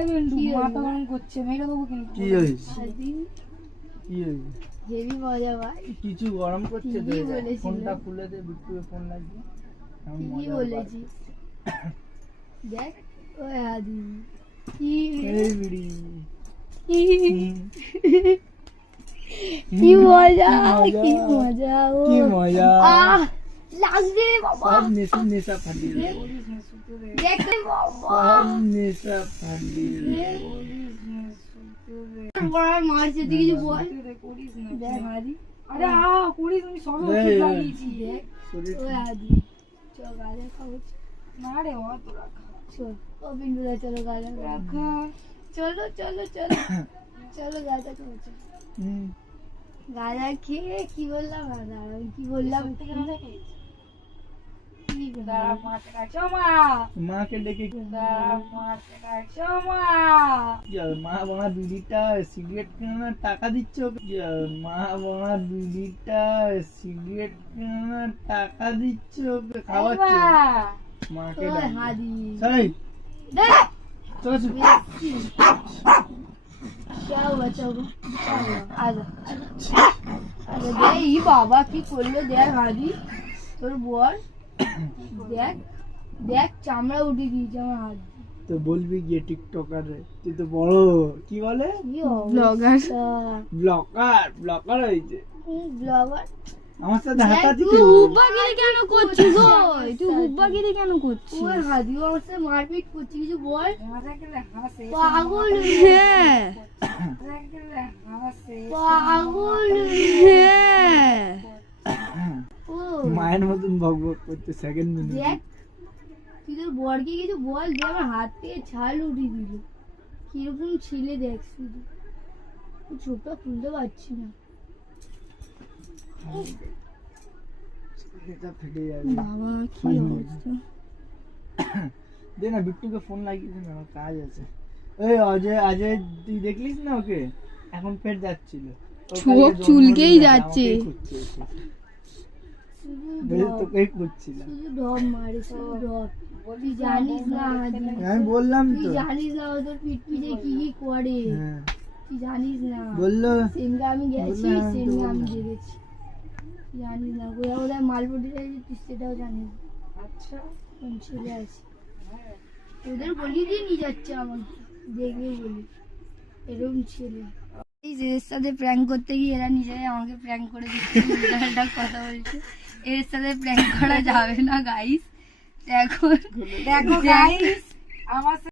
মাথা গরম করছে, মেরে দেবো কিন্তু। কি হয়েছে? হেভি মজা ভাই। কিছু গরম করছে তো, কি বলেছিস? ফোনটা খুলে দে, বিট্টুকে ফোন লাগবে। কি বলেছিস? দেখ ওই আদি কি এই বিড়ি কি মজা, কি মজা, ও কি মজা, আহ লাগবে বাবা, সব নেশা ফাটিয়ে দে, দেখ রে বাবা, সব নেশা ফাটিয়ে দে। বড় মারছে তুই কিছু বল। দেখ আদি, আরে করিস, আমি সব এই, লাগিয়েছি। দেখ শরীর ওই আদি চল গাজা খাবো, না রে অত রাখা, চল ও বিন্দুদা চলো গাজা রাখা। চলো চলো চলো চলো গাজা খাবো, চল। হুম, গাজা খেয়ে কি বললাম, আমি কি বললাম, কি দাঁড়া, মাকে ডাকছো মা, মাকে ডেকে দাঁড়া, মাকে ডাকছো মা। কি হবে? মা বাবা বিড়িটা সিগারেট কেনার টাকা দিচ্ছ ওকে? কি হবে? মা বাবা বিড়িটা সিগারেট কেনার টাকা দিচ্ছ ওকে, খাওয়াচ্ছ? মাকে ওই ডাক। হাদি সরাই, দেখ চলো চলো। क्या हुआ चलो आजा आजा दे ई बाबा की করলো দেখ হাদি তোর বল, দেখ দেখ চামড়া উঠে গিয়েছে আমার হাত, তো বলবি গিয়ে টিকটকার রে, তুই তো বড় কি বলে ব্লগার ব্লগার হয়েছে। ব্লগার আমার সাথে হাঁটাচ্ছি তুই কি? হুব্বাগিরি কেন করছিস ওই, তুই হুব্বাগিরি কেন করছিস, ওই হাদিও আমার সাথে মারপিট করছিস, কিছু বল, মাথা গেলে হাসে, পাগল হ্যাঁ মাথা গেলে হাসে। পাগল হ্যাঁ ও মায়ের মতন বক বক করতে সেকেন্ড মিনিট। দেখ তুই তোর বরকে কিছু বল, যে আমার হাত থেকে ছাল উঠিয়ে দিল, কিরকম ছেলে দেখ শুধু, চোখটা খুলতে পারছি না এটা ফেটে যাবে। বাবা, কি অবস্থা, দে না বিট্টুকে ফোন লাগিয়ে দে না, আমার কাজ আছে। এই অজয় তুই দেখলিস না ওকে? এখন ফের যাচ্ছিল, চোখ চুলকেই যাচ্ছে। তোকেই করছিল। শুধু ঢপ মারে, শুধু ঢপ, তুই জানিস না হাদি, আমি বললাম তুই তো। জানিস না ও তোর পিঠ পিঠে কি কি করে, হ্যাঁ, তুই জানিস না, বললো সেমকে আমি গেছি, বললাম, আমি তো সেমকে আমি বললাম। দেখেছি, জানিস না কোথাও কোথায় মালপটি রয়েছে তুই সেটাও জানিস না, আচ্ছা, কোন ছেলে আছে, ওদের বলি দিয়ে নিয়ে যাচ্ছে আমাকে, দেখবে বলি এরকম ছেলে। এর সাথে প্র্যাঙ্ক করতে গিয়ে এরা নিজেরাই আমাকে প্র্যাঙ্ক করে দিচ্ছে, উল্টা কথা বলছে, এর সাথে প্র্যাঙ্ক করা যাবে না গাইস, এখন দেখো গাইস, আমার